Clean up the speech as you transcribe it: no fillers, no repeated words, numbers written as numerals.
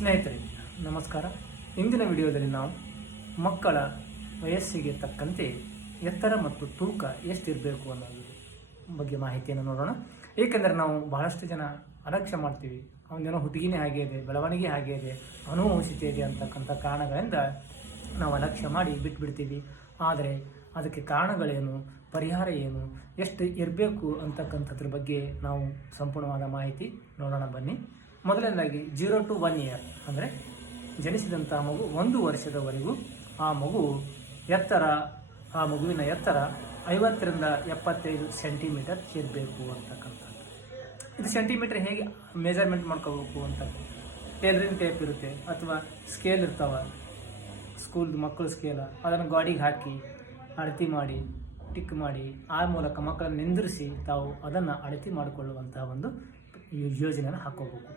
ಸ್ನೇಹಿತರೆ ನಮಸ್ಕಾರ. ಇಂದಿನ ವಿಡಿಯೋದಲ್ಲಿ ನಾವು ಮಕ್ಕಳ ವಯಸ್ಸಿಗೆ ತಕ್ಕಂತೆ ಎತ್ತರ ಮತ್ತು ತೂಕ ಎಷ್ಟಿರಬೇಕು ಅನ್ನೋದ್ರ ಬಗ್ಗೆ ಮಾಹಿತಿಯನ್ನು ನೋಡೋಣ. ಏಕೆಂದರೆ ನಾವು ಬಹಳಷ್ಟು ಜನ ಅಲಕ್ಷ್ಯ ಮಾಡ್ತೀವಿ. ಅವನೇನೋ ಹುಡುಗಿನೇ ಹಾಗೆ ಇದೆ, ಬೆಳವಣಿಗೆ ಹಾಗೆ ಇದೆ, ಅನುವಂಶಿತ ಇದೆ ಅಂತಕ್ಕಂಥ ಕಾರಣಗಳಿಂದ ನಾವು ಅಲಕ್ಷ್ಯ ಮಾಡಿ ಬಿಟ್ಬಿಡ್ತೀವಿ. ಆದರೆ ಅದಕ್ಕೆ ಕಾರಣಗಳೇನು, ಪರಿಹಾರ ಏನು, ಎಷ್ಟು ಇರಬೇಕು ಅಂತಕ್ಕಂಥದ್ರ ಬಗ್ಗೆ ನಾವು ಸಂಪೂರ್ಣವಾದ ಮಾಹಿತಿ ನೋಡೋಣ ಬನ್ನಿ. ಮೊದಲನೇದಾಗಿ 0 to 1 year ಅಂದರೆ ಜನಿಸಿದಂಥ ಮಗು 1 ವರ್ಷದವರೆಗೂ ಆ ಮಗುವಿನ ಎತ್ತರ 50 ರಿಂದ 75 ಸೆಂಟಿಮೀಟರ್ ಇರಬೇಕು ಅಂತಕ್ಕಂಥದ್ದು. ಇದು ಸೆಂಟಿಮೀಟರ್ ಹೇಗೆ ಮೆಜರ್ಮೆಂಟ್ ಮಾಡ್ಕೋಬೇಕು ಅಂತ ಟೇಲರಿಂಗ್ ಟೇಪ್ ಇರುತ್ತೆ ಅಥವಾ ಸ್ಕೇಲ್ ಇರ್ತಾವೆ, ಸ್ಕೂಲ್ ಮಕ್ಕಳ ಸ್ಕೇಲ, ಅದನ್ನು ಗಾಡಿಗೆ ಹಾಕಿ ಅಳತೆ ಮಾಡಿ ಟಿಕ್ ಮಾಡಿ ಆ ಮೂಲಕ ಮಕ್ಕಳನ್ನು ನಿಂದಿರಿಸಿ ತಾವು ಅದನ್ನು ಅಳತೆ ಮಾಡಿಕೊಳ್ಳುವಂತಹ ಒಂದು ಯೋಜನೆಯನ್ನು ಹಾಕೋಬೇಕು.